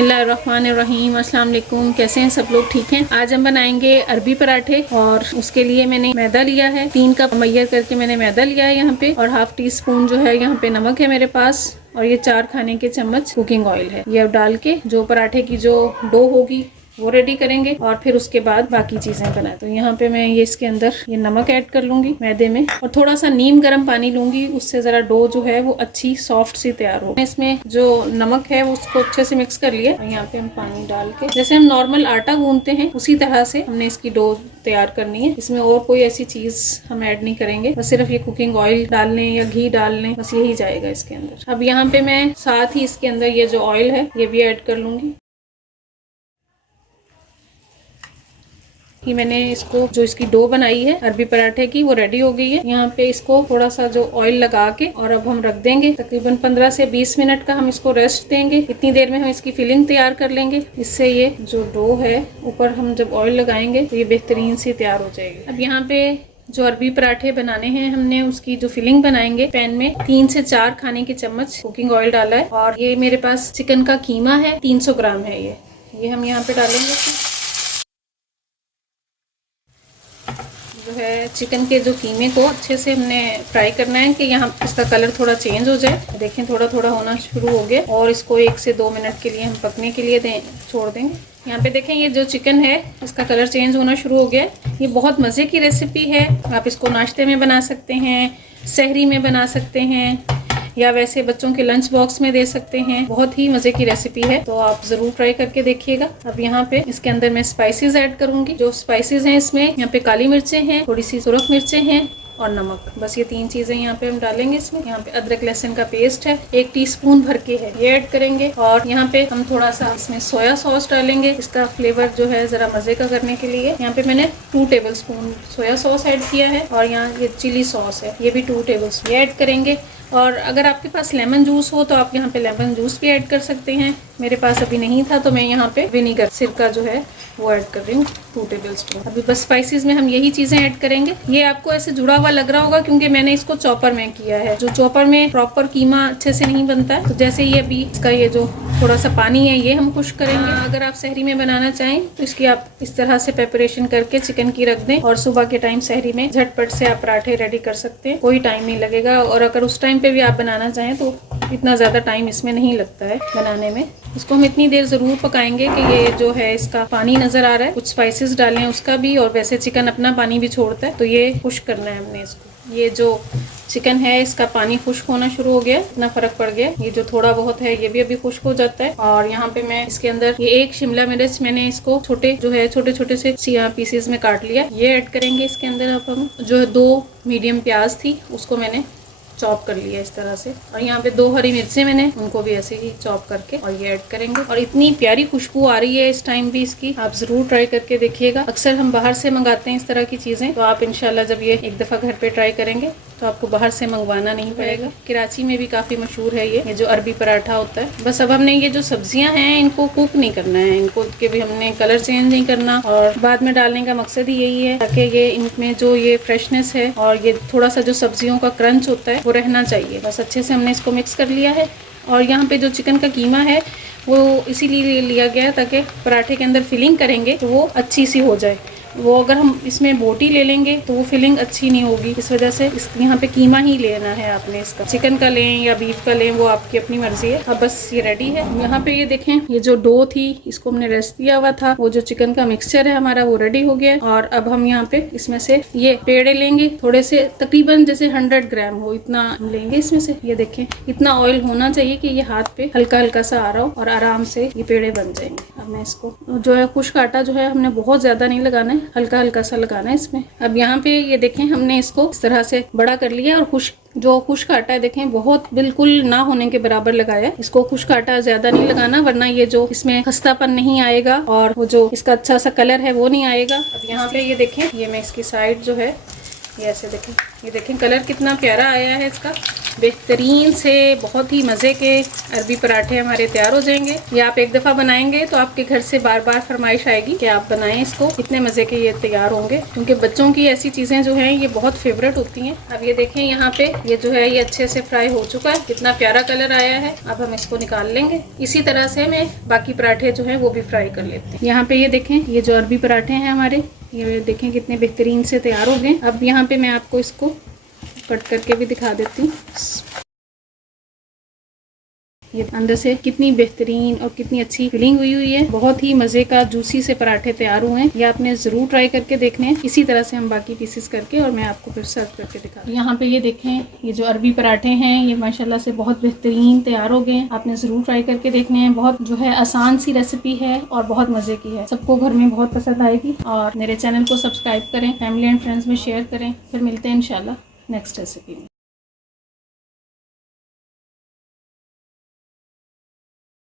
बिस्मिल्लाहिर्रहमानिर्रहीम। अस्सलाम वालेकुम। कैसे हैं सब लोग? ठीक हैं। आज हम बनाएंगे अरबी पराठे और उसके लिए मैंने मैदा लिया है। 3 कप मैदा करके मैंने मैदा लिया है यहाँ पे, और हाफ टी स्पून जो है यहाँ पे नमक है मेरे पास, और ये 4 खाने के चम्मच कुकिंग ऑयल है। ये अब डाल के जो पराठे की जो डो होगी वो रेडी करेंगे और फिर उसके बाद बाकी चीजें बनाए। तो यहाँ पे मैं ये इसके अंदर ये नमक ऐड कर लूंगी मैदे में, और थोड़ा सा नीम गर्म पानी लूंगी, उससे जरा डो जो है वो अच्छी सॉफ्ट सी तैयार हो। इसमें जो नमक है वो उसको अच्छे से मिक्स कर लिया, और यहाँ पे हम पानी डाल के जैसे हम नॉर्मल आटा गूंथते हैं उसी तरह से हमने इसकी डो तैयार करनी है। इसमें और कोई ऐसी चीज हम ऐड नहीं करेंगे, बस सिर्फ ये कुकिंग ऑयल डाल लें या घी डाल लें, बस यही जाएगा इसके अंदर। अब यहाँ पे मैं साथ ही इसके अंदर ये जो ऑयल है ये भी ऐड कर लूंगी। कि मैंने इसको जो इसकी डो बनाई है अरबी पराठे की वो रेडी हो गई है। यहाँ पे इसको थोड़ा सा जो ऑयल लगा के और अब हम रख देंगे तकरीबन 15 से 20 मिनट का हम इसको रेस्ट देंगे। इतनी देर में हम इसकी फिलिंग तैयार कर लेंगे। इससे ये जो डो है ऊपर हम जब ऑयल लगाएंगे तो ये बेहतरीन सी तैयार हो जाएगी। अब यहाँ पे जो अरबी पराठे बनाने हैं हमने उसकी जो फिलिंग बनाएंगे, पैन में 3 से 4 खाने के चम्मच कुकिंग ऑयल डाला है, और ये मेरे पास चिकन का कीमा है 300 ग्राम है। ये हम यहाँ पे डालेंगे। जो है चिकन के जो कीमे को अच्छे से हमने फ्राई करना है कि यहाँ इसका कलर थोड़ा चेंज हो जाए। देखें थोड़ा थोड़ा होना शुरू हो गया, और इसको 1 से 2 मिनट के लिए हम पकने के लिए छोड़ देंगे। यहाँ पे देखें ये जो चिकन है इसका कलर चेंज होना शुरू हो गया। ये बहुत मज़े की रेसिपी है। आप इसको नाश्ते में बना सकते हैं, सहरी में बना सकते हैं, या वैसे बच्चों के लंच बॉक्स में दे सकते हैं। बहुत ही मज़े की रेसिपी है, तो आप ज़रूर ट्राई करके देखिएगा। अब यहाँ पे इसके अंदर मैं स्पाइसेस ऐड करूँगी। जो स्पाइसेस हैं इसमें यहाँ पे काली मिर्चें हैं, थोड़ी सी सुरख मिर्चें हैं और नमक, बस ये 3 चीज़ें यहाँ पे हम डालेंगे इसमें। यहाँ पे अदरक लहसुन का पेस्ट है 1 टीस्पून भर के है, ये ऐड करेंगे। और यहाँ पे हम थोड़ा सा इसमें सोया सॉस डालेंगे, इसका फ्लेवर जो है ज़रा मज़े का करने के लिए। यहाँ पे मैंने 2 टेबलस्पून सोया सॉस ऐड किया है, और यहाँ ये चिली सॉस है ये भी 2 टेबलस्पून ऐड करेंगे। और अगर आपके पास लेमन जूस हो तो आप यहाँ पे लेमन जूस भी ऐड कर सकते हैं। मेरे पास अभी नहीं था तो मैं यहाँ पे विनीगर सिरका जो है वो ऐड कर रही हूँ 2 टेबलस्पून। अभी बस स्पाइसेस में हम यही चीज़ें ऐड करेंगे। ये आपको ऐसे जुड़ा हुआ लग रहा होगा क्योंकि मैंने इसको चॉपर में किया है। जो चॉपर में प्रॉपर कीमा अच्छे से नहीं बनता है, तो जैसे ये अभी इसका ये जो थोड़ा सा पानी है ये हम खुश करेंगे। अगर आप सहरी में बनाना चाहें तो इसकी आप इस तरह से प्रिपरेशन करके चिकन की रख दें, और सुबह के टाइम सहरी में झटपट से आप पराठे रेडी कर सकते हैं, कोई टाइम नहीं लगेगा। और अगर उस टाइम पे भी आप बनाना चाहें तो इतना ज़्यादा टाइम इसमें नहीं लगता है बनाने में। इसको हम इतनी देर ज़रूर पकाएंगे कि ये जो है इसका पानी नज़र आ रहा है, कुछ स्पाइसेस डालें उसका भी, और वैसे चिकन अपना पानी भी छोड़ता है, तो ये खुश्क करना है हमने इसको। ये जो चिकन है इसका पानी खुश्क होना शुरू हो गया, इतना फ़र्क पड़ गया। ये जो थोड़ा बहुत है ये भी अभी खुश्क हो जाता है। और यहाँ पे मैं इसके अंदर ये 1 शिमला मिर्च मैंने इसको छोटे छोटे से पीसेस में काट लिया, ये ऐड करेंगे इसके अंदर। अब हम जो 2 मीडियम प्याज थी उसको मैंने चॉप कर लिया इस तरह से, और यहाँ पे 2 हरी मिर्चें मैंने उनको भी ऐसे ही चॉप करके और ये ऐड करेंगे। और इतनी प्यारी खुशबू आ रही है इस टाइम भी इसकी, आप ज़रूर ट्राई करके देखिएगा। अक्सर हम बाहर से मंगाते हैं इस तरह की चीज़ें, तो आप इंशाल्लाह जब ये एक दफ़ा घर पे ट्राई करेंगे तो आपको बाहर से मंगवाना नहीं पड़ेगा। कराची में भी काफ़ी मशहूर है ये जो अरबी पराठा होता है। बस अब हमने ये जो सब्जियां हैं इनको कुक नहीं करना है, इनको के भी हमने कलर चेंज नहीं करना, और बाद में डालने का मकसद ही यही है ताकि ये इनमें जो ये फ्रेशनेस है और ये थोड़ा सा जो सब्जियों का क्रंच होता है वो रहना चाहिए। बस अच्छे से हमने इसको मिक्स कर लिया है। और यहाँ पे जो चिकन का कीमा है वो इसीलिए लिया गया है ताकि पराठे के अंदर फिलिंग करेंगे तो वो अच्छी सी हो जाए। वो अगर हम इसमें बोटी ले लेंगे तो वो फिलिंग अच्छी नहीं होगी, इस वजह से यहाँ पे कीमा ही लेना है आपने। इसका चिकन का लें या बीफ का लें वो आपकी अपनी मर्जी है। अब बस ये रेडी है। यहाँ पे ये देखें ये जो डो थी इसको हमने रेस्ट दिया हुआ था, वो जो चिकन का मिक्सचर है हमारा वो रेडी हो गया। और अब हम यहाँ पे इसमें से ये पेड़े लेंगे, थोड़े से तकरीबन जैसे 100 ग्राम हो इतना लेंगे इसमें से। ये देखें इतना ऑयल होना चाहिए कि ये हाथ पे हल्का हल्का सा आ रहा हो और आराम से ये पेड़े बन जाएंगे। अब मैं इसको जो है खुश्क आटा जो है हमने बहुत ज्यादा नहीं लगाना है, हल्का हल्का सा लगाना है इसमें। अब यहाँ पे ये देखें हमने इसको इस तरह से बड़ा कर लिया, और जो खुश्क आटा है देखें बहुत बिल्कुल ना होने के बराबर लगाया। इसको खुश्क आटा ज्यादा नहीं लगाना, वरना ये जो इसमें खस्तापन नहीं आएगा और वो जो इसका अच्छा सा कलर है वो नहीं आएगा। अब यहाँ पे ये देखें ये मैं इसकी साइड जो है ये ऐसे देखें, ये देखें कलर कितना प्यारा आया है इसका, बेहतरीन से बहुत ही मज़े के अरबी पराठे हमारे तैयार हो जाएंगे। ये आप एक दफ़ा बनाएंगे तो आपके घर से बार बार फरमाइश आएगी कि आप बनाएं इसको। इतने मज़े के ये तैयार होंगे, क्योंकि बच्चों की ऐसी चीज़ें जो हैं ये बहुत फेवरेट होती हैं। अब ये देखें यहाँ पे ये जो है ये अच्छे से फ्राई हो चुका है, कितना प्यारा कलर आया है। अब हम इसको निकाल लेंगे। इसी तरह से मैं बाकी पराठे जो हैं वो भी फ्राई कर लेते हैं। यहाँ पे ये देखें, ये जो अरबी पराठे हैं हमारे, ये देखें कितने बेहतरीन से तैयार हो गए। अब यहाँ पे मैं आपको इसको कट करके भी दिखा देती हूँ। ये अंदर से कितनी बेहतरीन और कितनी अच्छी फिलिंग हुई है। बहुत ही मज़े का जूसी से पराठे तैयार हुए हैं। ये आपने ज़रूर ट्राई करके देखने हैं। इसी तरह से हम बाकी पीसेस करके और मैं आपको फिर सर्व करके दिखा दूँ। यहाँ पे ये देखें, ये जो अरबी पराठे हैं ये माशाल्लाह से बहुत बेहतरीन तैयार हो गए हैं। आपने ज़रूर ट्राई करके देखने हैं। बहुत जो है आसान सी रेसिपी है और बहुत मज़े की है। सबको घर में बहुत पसंद आएगी। और मेरे चैनल को सब्सक्राइब करें, फैमिली एंड फ्रेंड्स में शेयर करें। फिर मिलते हैं इंशाल्लाह नेक्स्ट रेसिपी में।